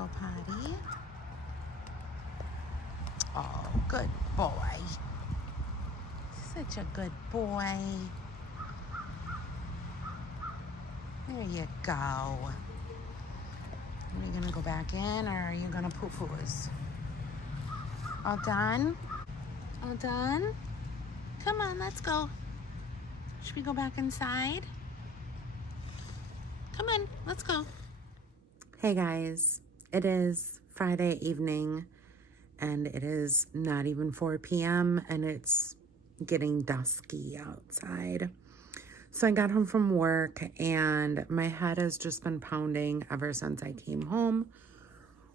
go potty? Oh, good boy. Such a good boy. There you go. Are you going to go back in, or are you going to poo-poos? All done? All done? Come on, let's go. Should we go back inside? Come on, let's go. Hey guys, it is Friday evening and it is not even 4 p.m. and it's getting dusky outside. So I got home from work and my head has just been pounding ever since I came home.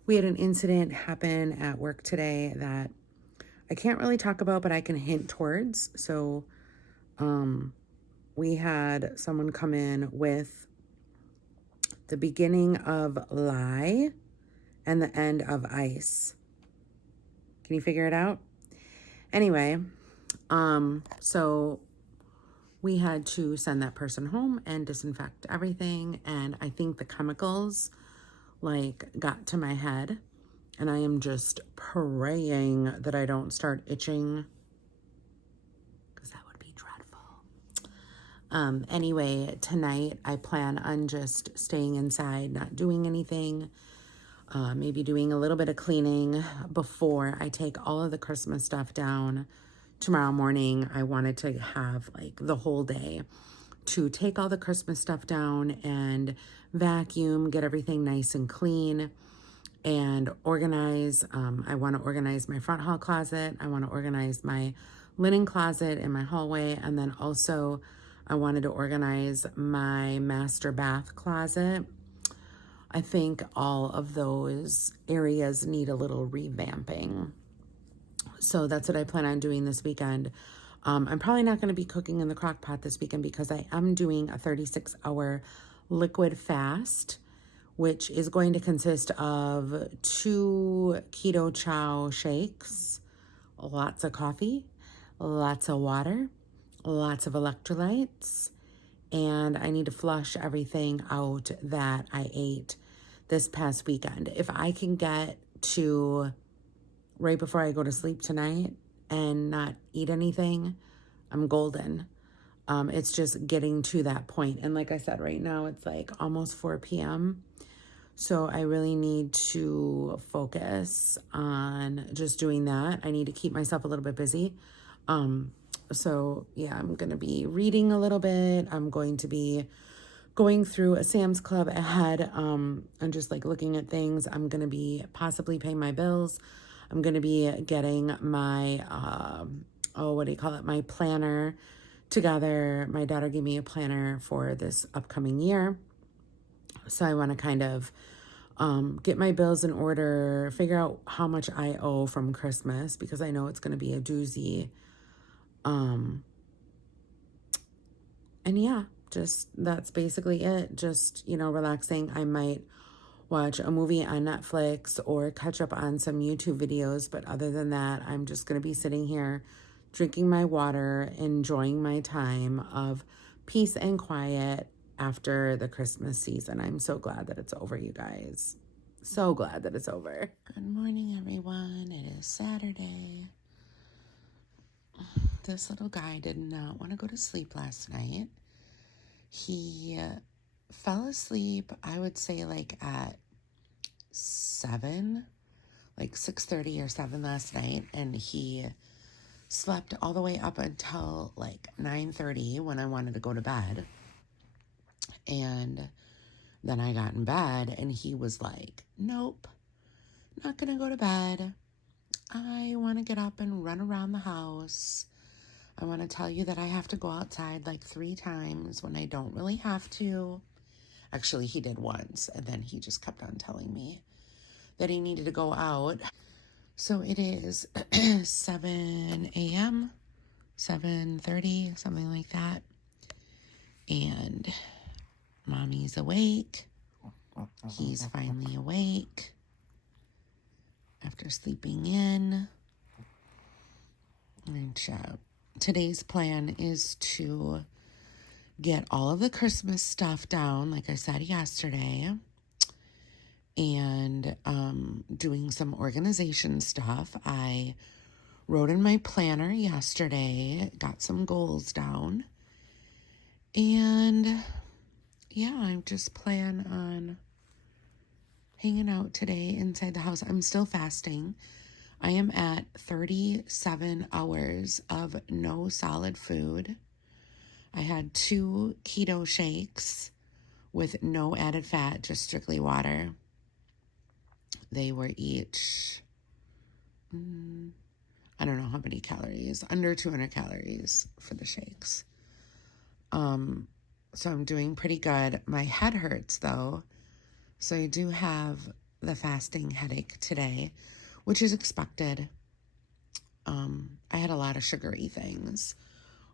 We had an incident happen at work today that I can't really talk about, but I can hint towards. So we had someone come in with the beginning of lie and the end of ice. Can you figure it out? Anyway, so we had to send that person home and disinfect everything. And I think the chemicals got to my head, and I am just praying that I don't start itching, because that would be dreadful. Anyway, tonight I plan on just staying inside, not doing anything, maybe doing a little bit of cleaning before I take all of the Christmas stuff down tomorrow morning. I wanted to have the whole day to take all the Christmas stuff down and vacuum, get everything nice and clean, and organize. I want to organize my front hall closet. I want to organize my linen closet in my hallway. And then also I wanted to organize my master bath closet. I think all of those areas need a little revamping. So that's what I plan on doing this weekend. I'm probably not going to be cooking in the crock pot this weekend because I am doing a 36-hour liquid fast, which is going to consist of 2 keto chow shakes, lots of coffee, lots of water, lots of electrolytes, and I need to flush everything out that I ate this past weekend. If I can get to right before I go to sleep tonight and not eat anything, I'm golden. It's just getting to that point. And like I said, right now it's almost 4 p.m. So I really need to focus on just doing that. I need to keep myself a little bit busy. So yeah, I'm going to be reading a little bit. I'm going to be going through a Sam's Club ahead, and just looking at things. I'm going to be possibly paying my bills. I'm going to be getting my, my planner together. My daughter gave me a planner for this upcoming year. So I want to kind of get my bills in order, figure out how much I owe from Christmas, because I know it's going to be a doozy. And yeah, just that's basically it. Just, relaxing. I might watch a movie on Netflix or catch up on some YouTube videos. But other than that, I'm just going to be sitting here drinking my water, enjoying my time of peace and quiet after the Christmas season. I'm so glad that it's over, you guys. So glad that it's over. Good morning, everyone. It is Saturday. This little guy did not want to go to sleep last night. He fell asleep, I would say at 7, 6:30 or 7 last night, and he slept all the way up until 9:30 when I wanted to go to bed. And then I got in bed and he was nope, not gonna go to bed. I want to get up and run around the house. I want to tell you that I have to go outside 3 times when I don't really have to. Actually, he did once, and then he just kept on telling me that he needed to go out. So it is 7 a.m., 7:30, something like that. And Mommy's awake. He's finally awake after sleeping in. And today's plan is to get all of the Christmas stuff down, like I said yesterday, and doing some organization stuff. I wrote in my planner yesterday, got some goals down, and yeah, I just plan on hanging out today inside the house. I'm still fasting. I am at 37 hours of no solid food. I had 2 keto shakes with no added fat, just strictly water. They were each, I don't know how many calories, under 200 calories for the shakes. So I'm doing pretty good. My head hurts though. So I do have the fasting headache today, which is expected. I had a lot of sugary things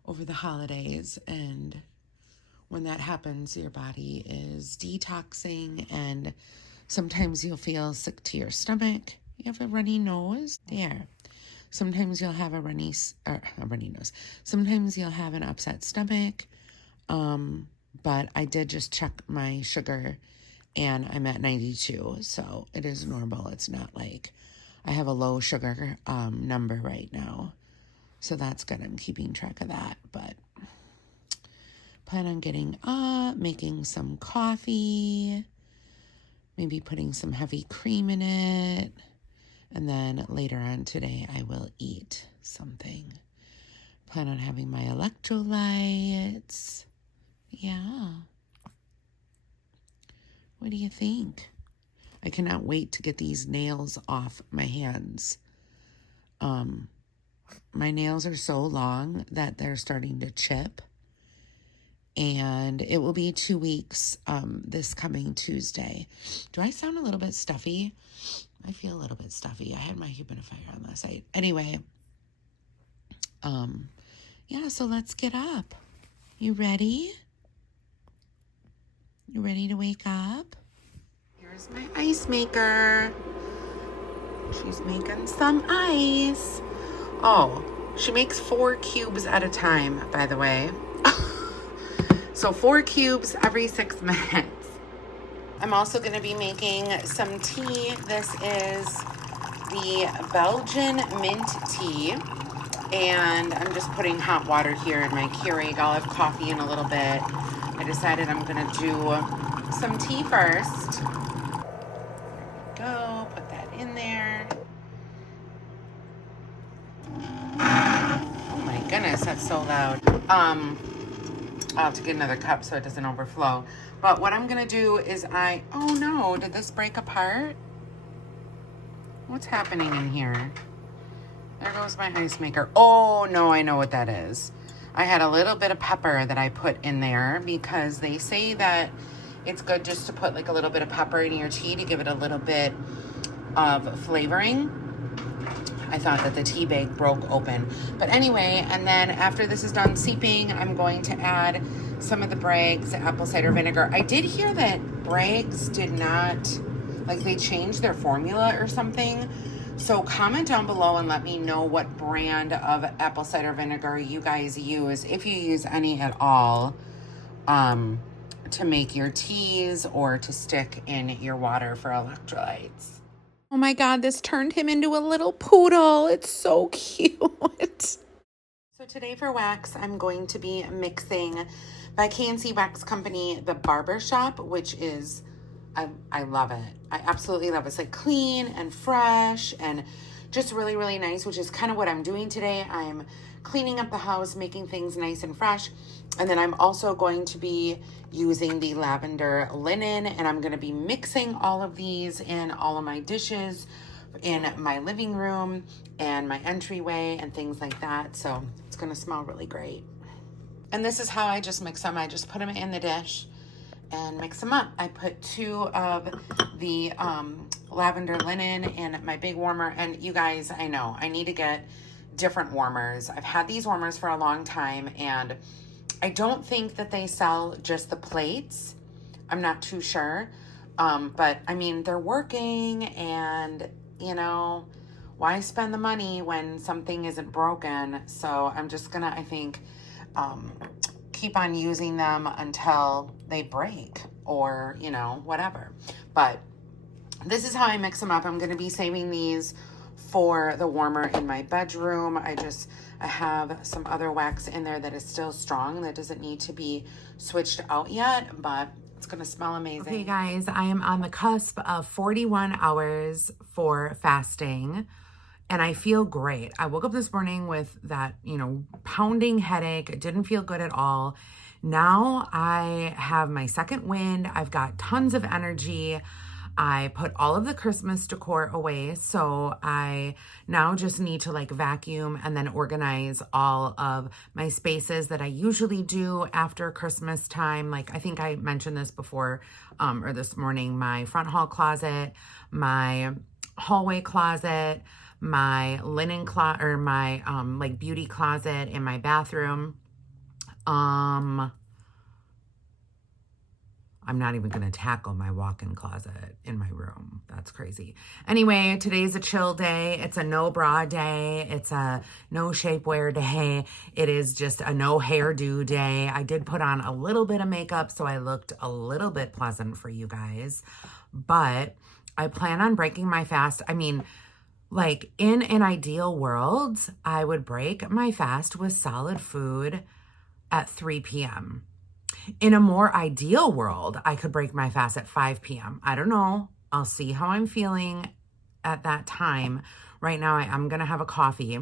over the holidays, and when that happens, your body is detoxing, and sometimes you'll feel sick to your stomach. You have a runny nose? There. Sometimes you'll have a runny nose. Sometimes you'll have an upset stomach. But I did just check my sugar, and I'm at 92, so it is normal. It's not like I have a low sugar number right now. So that's good. I'm keeping track of that, but plan on getting up, making some coffee, maybe putting some heavy cream in it. And then later on today, I will eat something. Plan on having my electrolytes. Yeah. What do you think? I cannot wait to get these nails off my hands. My nails are so long that they're starting to chip. And it will be 2 weeks this coming Tuesday. Do I sound a little bit stuffy? I feel a little bit stuffy. I had my humidifier on last night. Anyway, yeah, so let's get up. You ready? You ready to wake up? Here's my ice maker. She's making some ice. Oh, she makes 4 cubes at a time, by the way. So 4 cubes every 6 minutes. I'm also going to be making some tea. This is the Belgian mint tea. And I'm just putting hot water here in my Keurig. I'll have coffee in a little bit. I decided I'm going to do some tea first. There we go. Put that in there. Oh my goodness, that's so loud. I'll have to get another cup so it doesn't overflow. But what I'm going to do is oh no, did this break apart? What's happening in here? There goes my ice maker. Oh no, I know what that is. I had a little bit of pepper that I put in there because they say that it's good just to put like a little bit of pepper in your tea to give it a little bit of flavoring. I thought that the tea bag broke open. But anyway, and then after this is done seeping, I'm going to add some of the Bragg's apple cider vinegar. I did hear that Bragg's did not, like they changed their formula or something. So comment down below and let me know what brand of apple cider vinegar you guys use, if you use any at all, to make your teas or to stick in your water for electrolytes. Oh my God, this turned him into a little poodle. It's so cute. So today for wax, I'm going to be mixing by K&C Wax Company, the Barber Shop, which is, I love it. I absolutely love it. It's like clean and fresh and just really, really nice, which is kind of what I'm doing today. I'm cleaning up the house, making things nice and fresh. And then I'm also going to be using the lavender linen, and I'm going to be mixing all of these in all of my dishes in my living room and my entryway and things like that. So it's going to smell really great. And this is how I just mix them. I just put them in the dish and mix them up. I put 2 of the lavender linen in my big warmer. And you guys, I know I need to get different warmers. I've had these warmers for a long time, and I don't think that they sell just the plates. I'm not too sure. But I mean, they're working, and you know, why spend the money when something isn't broken? So I'm just gonna, I think, keep on using them until they break or, you know, whatever. But this is how I mix them up. I'm going to be saving these for the warmer in my bedroom. I have some other wax in there that is still strong, that doesn't need to be switched out yet, but it's going to smell amazing. Okay, guys, I am on the cusp of 41 hours for fasting, and I feel great. I woke up this morning with that, pounding headache. It didn't feel good at all. Now I have my second wind. I've got tons of energy. I put all of the Christmas decor away, so I now just need to vacuum and then organize all of my spaces that I usually do after Christmas time. I think I mentioned this before or this morning, my front hall closet, my hallway closet, my linen closet, or my beauty closet in my bathroom. I'm not even going to tackle my walk-in closet in my room. That's crazy. Anyway, today's a chill day. It's a no bra day. It's a no shapewear day. It is just a no hairdo day. I did put on a little bit of makeup, so I looked a little bit pleasant for you guys. But I plan on breaking my fast. I mean, in an ideal world, I would break my fast with solid food at 3 p.m. In a more ideal world, I could break my fast at 5 p.m. I don't know. I'll see how I'm feeling at that time. Right now, I am going to have a coffee.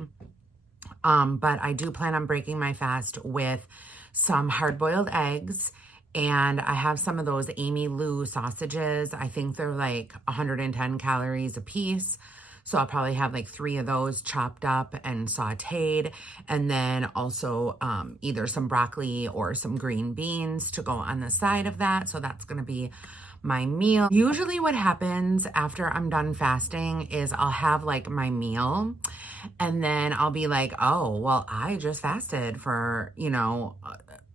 But I do plan on breaking my fast with some hard-boiled eggs. And I have some of those Amy Lou sausages. I think they're 110 calories a piece. So I'll probably have 3 of those chopped up and sauteed. And then also either some broccoli or some green beans to go on the side of that. So that's going to be my meal. Usually what happens after I'm done fasting is I'll have my meal, and then I'll be oh, well, I just fasted for,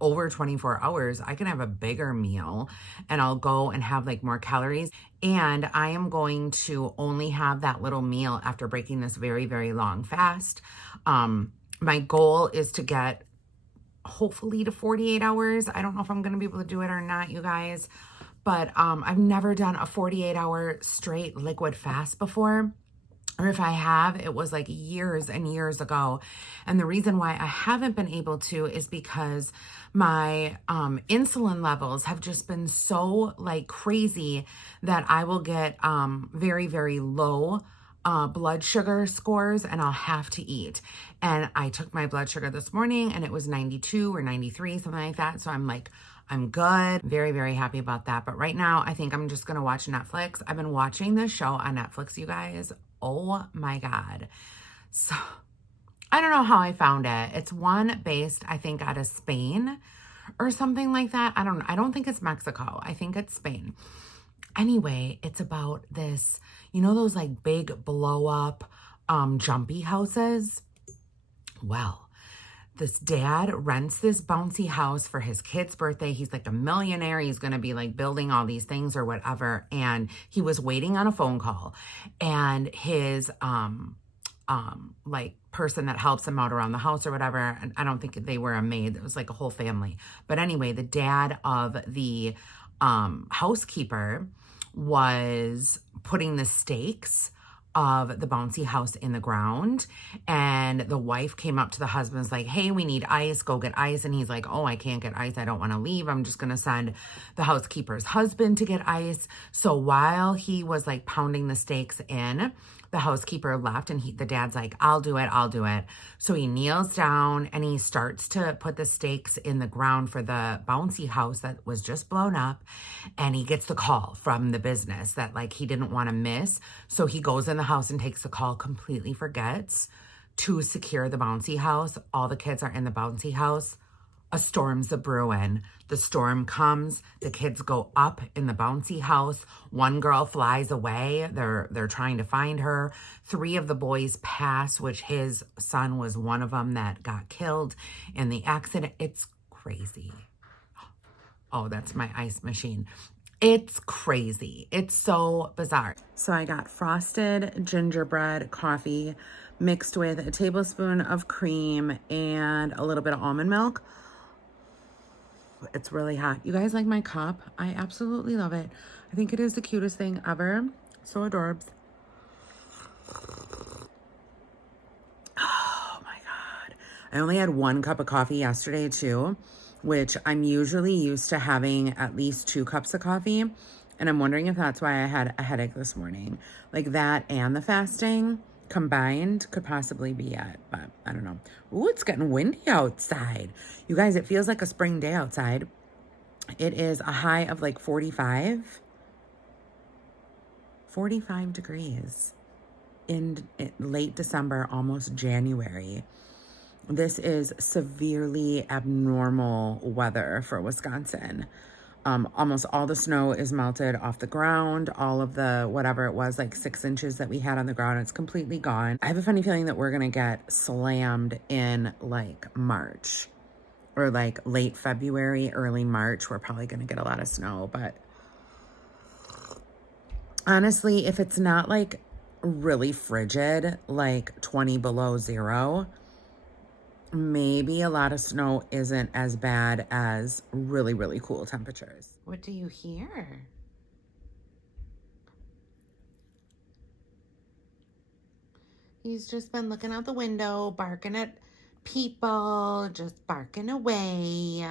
over 24 hours. I can have a bigger meal, and I'll go and have more calories. And I am going to only have that little meal after breaking this very, very long fast. My goal is to get hopefully to 48 hours. I don't know if I'm going to be able to do it or not, you guys. But I've never done a 48-hour straight liquid fast before. Or if I have, it was years and years ago. And the reason why I haven't been able to is because my insulin levels have just been so crazy that I will get very, very low blood sugar scores, and I'll have to eat. And I took my blood sugar this morning and it was 92 or 93, something like that. So I'm good. Very, very happy about that. But right now, I think I'm just going to watch Netflix. I've been watching this show on Netflix, you guys. Oh my God. So I don't know how I found it. It's one based, I think, out of Spain or something like that. I don't think it's Mexico. I think it's Spain. Anyway, it's about this, those big blow up jumpy houses. Well, this dad rents this bouncy house for his kid's birthday. He's a millionaire. He's going to be building all these things or whatever. And he was waiting on a phone call, and his, person that helps him out around the house or whatever. And I don't think they were a maid. It was a whole family. But anyway, the dad of the, housekeeper was putting the stakes of the bouncy house in the ground, and the wife came up to the husband's hey, we need ice, go get ice. And he's oh, I can't get ice, I don't want to leave, I'm just gonna send the housekeeper's husband to get ice. So while he was pounding the stakes in, the housekeeper left, and the dad's I'll do it. So he kneels down and he starts to put the stakes in the ground for the bouncy house that was just blown up. And he gets the call from the business that he didn't want to miss. So he goes in the house and takes the call, completely forgets to secure the bouncy house. All the kids are in the bouncy house. A storm's a brewing. The storm comes. The kids go up in the bouncy house. One girl flies away. They're trying to find her. 3 of the boys pass, which his son was one of them that got killed in the accident. It's crazy. Oh, that's my ice machine. It's crazy. It's so bizarre. So I got frosted gingerbread coffee mixed with a tablespoon of cream and a little bit of almond milk. It's really hot. You guys like my cup? I absolutely love it. I think it is the cutest thing ever. So adorbs. Oh my God. I only had 1 cup of coffee yesterday too, which I'm usually used to having at least 2 cups of coffee. And I'm wondering if that's why I had a headache this morning. Like that and the fasting combined could possibly be it, but I don't know. Ooh, it's getting windy outside. You guys, it feels like a spring day outside. It is a high of like 45 degrees in late December, almost January. This is severely abnormal weather for Wisconsin. Almost all the snow is melted off the ground. All of the, whatever it was, like 6 inches that we had on the ground, it's completely gone. I have a funny feeling that we're going to get slammed in like March or like late February, early March. We're probably going to get a lot of snow. But honestly, if it's not like really frigid, like 20 below zero, maybe a lot of snow isn't as bad as really, really cool temperatures. What do you hear? He's just been looking out the window, barking at people, just barking away,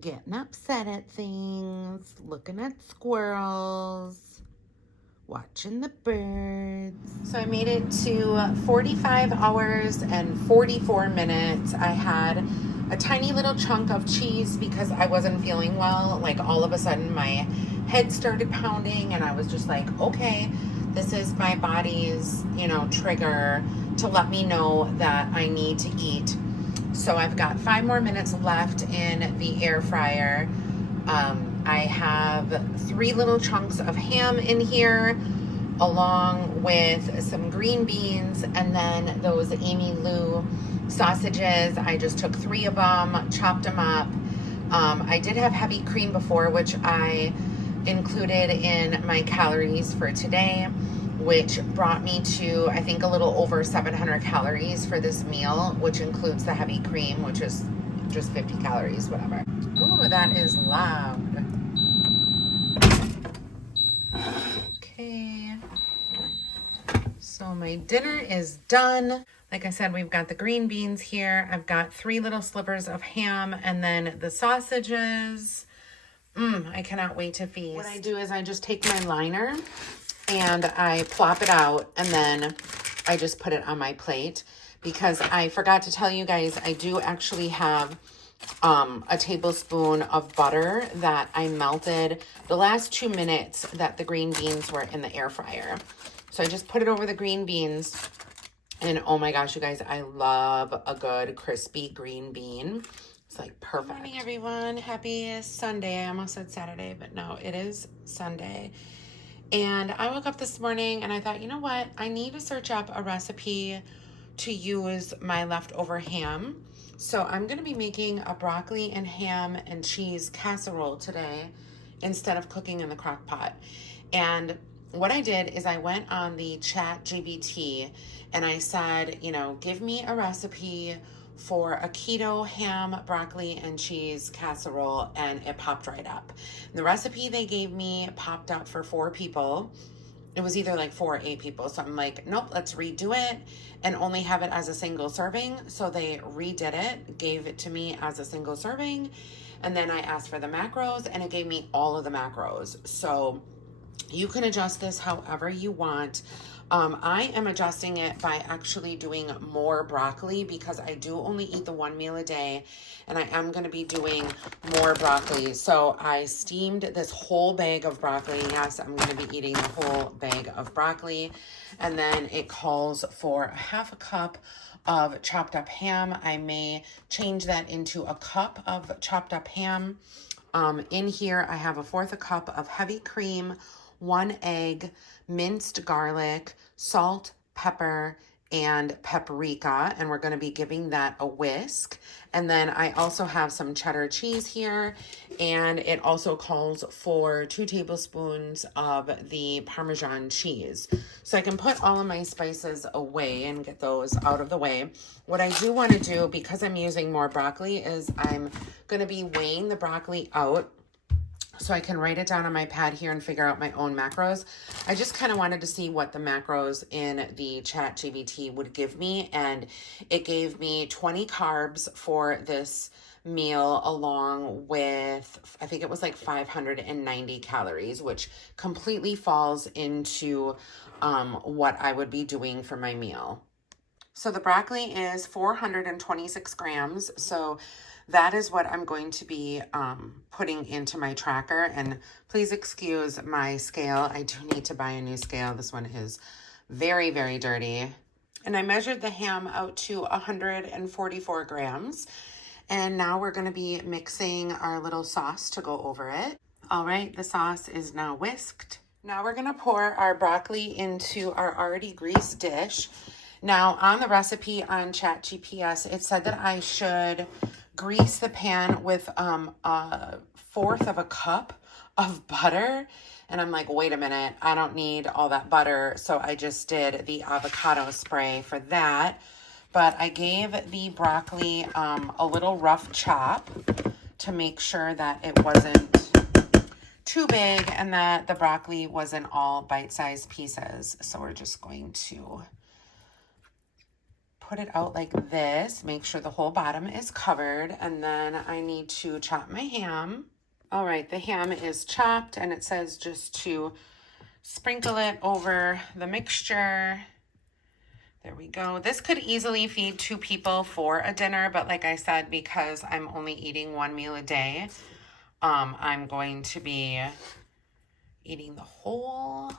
getting upset at things, looking at squirrels, watching the birds. So I made it to 45 hours and 44 minutes. I had a tiny little chunk of cheese because I wasn't feeling well. Like all of a sudden my head started pounding and I was just like, okay, this is my body's, trigger to let me know that I need to eat. So I've got 5 more minutes left in the air fryer. I have 3 little chunks of ham in here, along with some green beans, and then those Amy Lou sausages. I just took 3 of them, chopped them up. I did have heavy cream before, which I included in my calories for today, which brought me to, I think, a little over 700 calories for this meal, which includes the heavy cream, which is just 50 calories, whatever. Ooh, that is loud. Okay. So my dinner is done. Like I said, we've got the green beans here. I've got 3 little slivers of ham and then the sausages. I cannot wait to feast. What I do is I just take my liner and I plop it out and then I just put it on my plate, because I forgot to tell you guys, I do actually have a tablespoon of butter that I melted the last 2 minutes that the green beans were in the air fryer. So I just put it over the green beans, and oh my gosh, you guys, I love a good crispy green bean. It's like perfect. Good morning, everyone. Happy Sunday. I almost said Saturday, but no, it is Sunday. And I woke up this morning and I thought, you know what? I need to search up a recipe to use my leftover ham. So I'm going to be making a broccoli and ham and cheese casserole today instead of cooking in the crock pot. And what I did is I went on the ChatGPT and I said, give me a recipe for a keto ham, broccoli, and cheese casserole, and it popped right up. And the recipe they gave me popped up for 4 people. It was either like 4 or 8 people. So I'm like, nope, let's redo it and only have it as a single serving. So they redid it, gave it to me as a single serving. And then I asked for the macros and it gave me all of the macros. So you can adjust this however you want. I am adjusting it by actually doing more broccoli because I do only eat the 1 meal a day and I am going to be doing more broccoli. So I steamed this whole bag of broccoli. Yes, I'm going to be eating the whole bag of broccoli. And then it calls for 1/2 cup of chopped up ham. I may change that into a cup of chopped up ham. In here, I have 1/4 cup of heavy cream, 1 egg, minced garlic, salt, pepper, and paprika, and we're going to be giving that a whisk. And then I also have some cheddar cheese here, and it also calls for 2 tablespoons of the Parmesan cheese. So I can put all of my spices away and get those out of the way. What I do want to do, because I'm using more broccoli, is I'm going to be weighing the broccoli out so I can write it down on my pad here and figure out my own macros. I just kind of wanted to see what the macros in the ChatGPT would give me, and it gave me 20 carbs for this meal along with, I think it was like 590 calories, which completely falls into what I would be doing for my meal. So the broccoli is 426 grams. So that is what I'm going to be putting into my tracker. And please excuse my scale. I do need to buy a new scale. This one is very, very dirty. And I measured the ham out to 144 grams. And now we're going to be mixing our little sauce to go over it. All right, the sauce is now whisked. Now we're going to pour our broccoli into our already greased dish. Now, on the recipe on ChatGPS, it said that I should grease the pan with a fourth of a cup of butter. And I'm like, wait a minute, I don't need all that butter. So I just did the avocado spray for that. But I gave the broccoli a little rough chop to make sure that it wasn't too big and that the broccoli wasn't all bite-sized pieces. So we're just going to put it out like this, make sure the whole bottom is covered, and then I need to chop my ham. All right, the ham is chopped, and it says just to sprinkle it over the mixture. There we go. This could easily feed 2 people for a dinner, but like I said, because I'm only eating 1 meal a day, I'm going to be eating the whole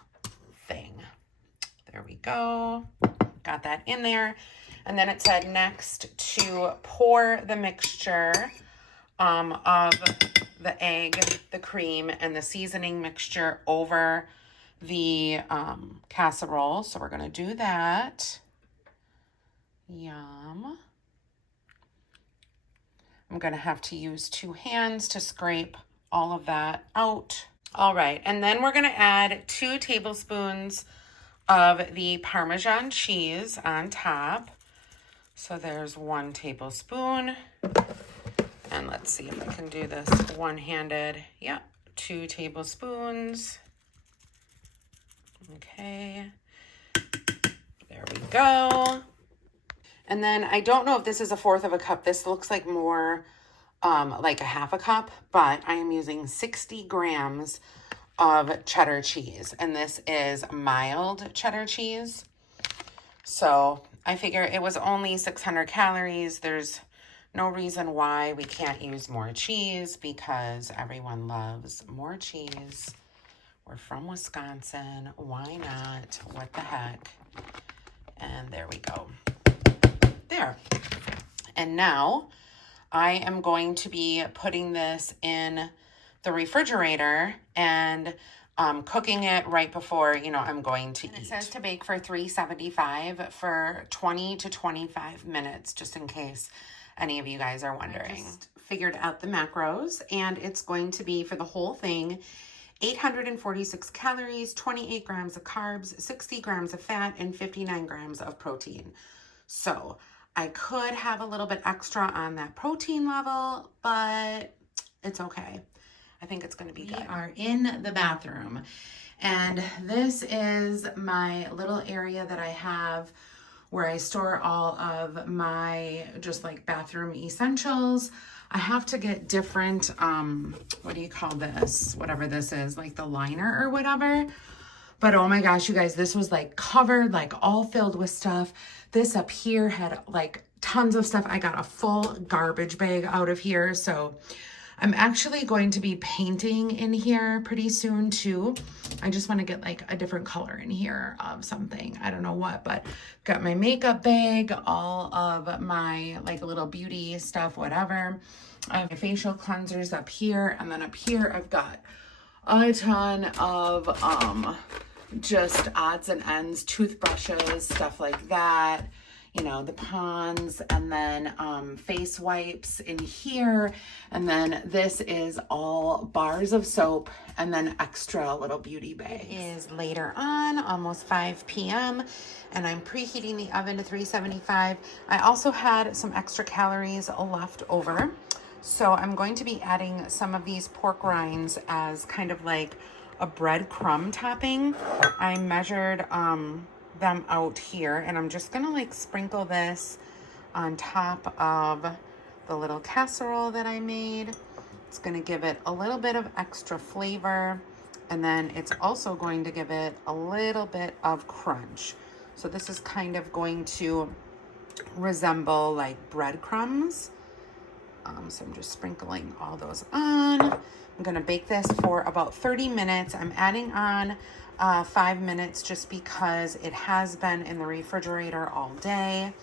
thing. There we go. Got that in there. And then it said next to pour the mixture of the egg, the cream, and the seasoning mixture over the casserole. So we're going to do that. Yum. I'm going to have to use 2 hands to scrape all of that out. All right. And then we're going to add 2 tablespoons of the Parmesan cheese on top. So there's 1 tablespoon. And let's see if I can do this one-handed. Yep, 2 tablespoons. Okay. There we go. And then I don't know if this is 1/4 of a cup. This looks like more like a 1/2 a cup, but I am using 60 grams of cheddar cheese. And this is mild cheddar cheese. So I figure it was only 600 calories. There's no reason why we can't use more cheese because everyone loves more cheese. We're from Wisconsin. Why not? What the heck? And there we go. There. And now I am going to be putting this in the refrigerator and cooking it right before, I'm going to eat. It says to bake for 375 for 20 to 25 minutes, just in case any of you guys are wondering. I just figured out the macros, and it's going to be for the whole thing, 846 calories, 28 grams of carbs, 60 grams of fat, and 59 grams of protein. So I could have a little bit extra on that protein level, but it's okay. I think it's going to be good. We are in the bathroom, and this is my little area that I have where I store all of my just like bathroom essentials. I have to get different, what do you call this? Whatever this is, like the liner or whatever. But oh my gosh, you guys, this was like covered, like all filled with stuff. This up here had like tons of stuff. I got a full garbage bag out of here. So I'm actually going to be painting in here pretty soon too. I just want to get like a different color in here of something. I don't know what, but got my makeup bag, all of my like little beauty stuff, whatever. I have my facial cleansers up here. And then up here, I've got a ton of just odds and ends, toothbrushes, stuff like that. The Pond's, and then face wipes in here. And then this is all bars of soap and then extra little beauty bags. It is later on, almost 5 p.m. and I'm preheating the oven to 375. I also had some extra calories left over. So I'm going to be adding some of these pork rinds as kind of like a breadcrumb topping. I measured them out here, and I'm just gonna like sprinkle this on top of the little casserole that I made. It's gonna give it a little bit of extra flavor, and then it's also going to give it a little bit of crunch. So this is kind of going to resemble like breadcrumbs. So I'm just sprinkling all those on. I'm gonna bake this for about 30 minutes. I'm adding on 5 minutes just because it has been in the refrigerator all day,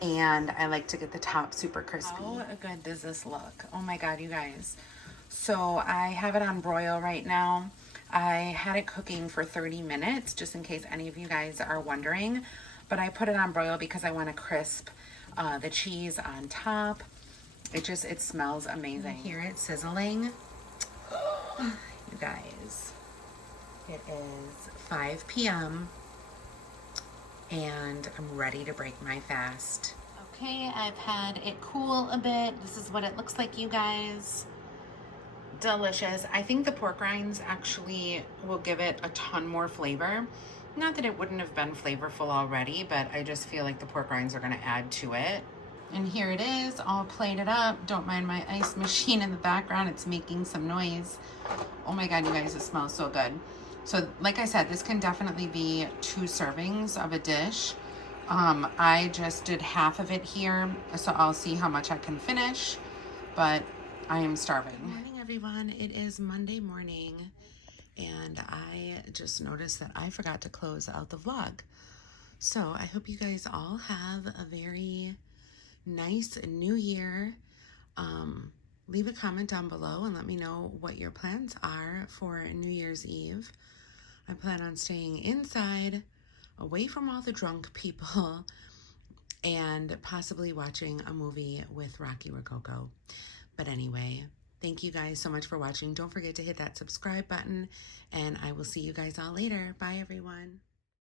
and I like to get the top super crispy. How good does this look? Oh my God, you guys. So I have it on broil right now. I had it cooking for 30 minutes, just in case any of you guys are wondering, but I put it on broil because I want to crisp the cheese on top. It smells amazing. Hear it sizzling. You guys, it is 5 p.m. and I'm ready to break my fast. Okay, I've had it cool a bit. This is what it looks like, you guys. Delicious. I think the pork rinds actually will give it a ton more flavor. Not that it wouldn't have been flavorful already, but I just feel like the pork rinds are going to add to it. And here it is, all plated up. Don't mind my ice machine in the background. It's making some noise. Oh my God, you guys, it smells so good. So like I said, this can definitely be 2 servings of a dish. I just did half of it here, so I'll see how much I can finish, but I am starving. Good morning, everyone. It is Monday morning, and I just noticed that I forgot to close out the vlog. So I hope you guys all have a very nice new year. Leave a comment down below and let me know what your plans are for New Year's Eve. I plan on staying inside, away from all the drunk people, and possibly watching a movie with Rocky Rococo. But anyway, thank you guys so much for watching. Don't forget to hit that subscribe button, and I will see you guys all later. Bye, everyone.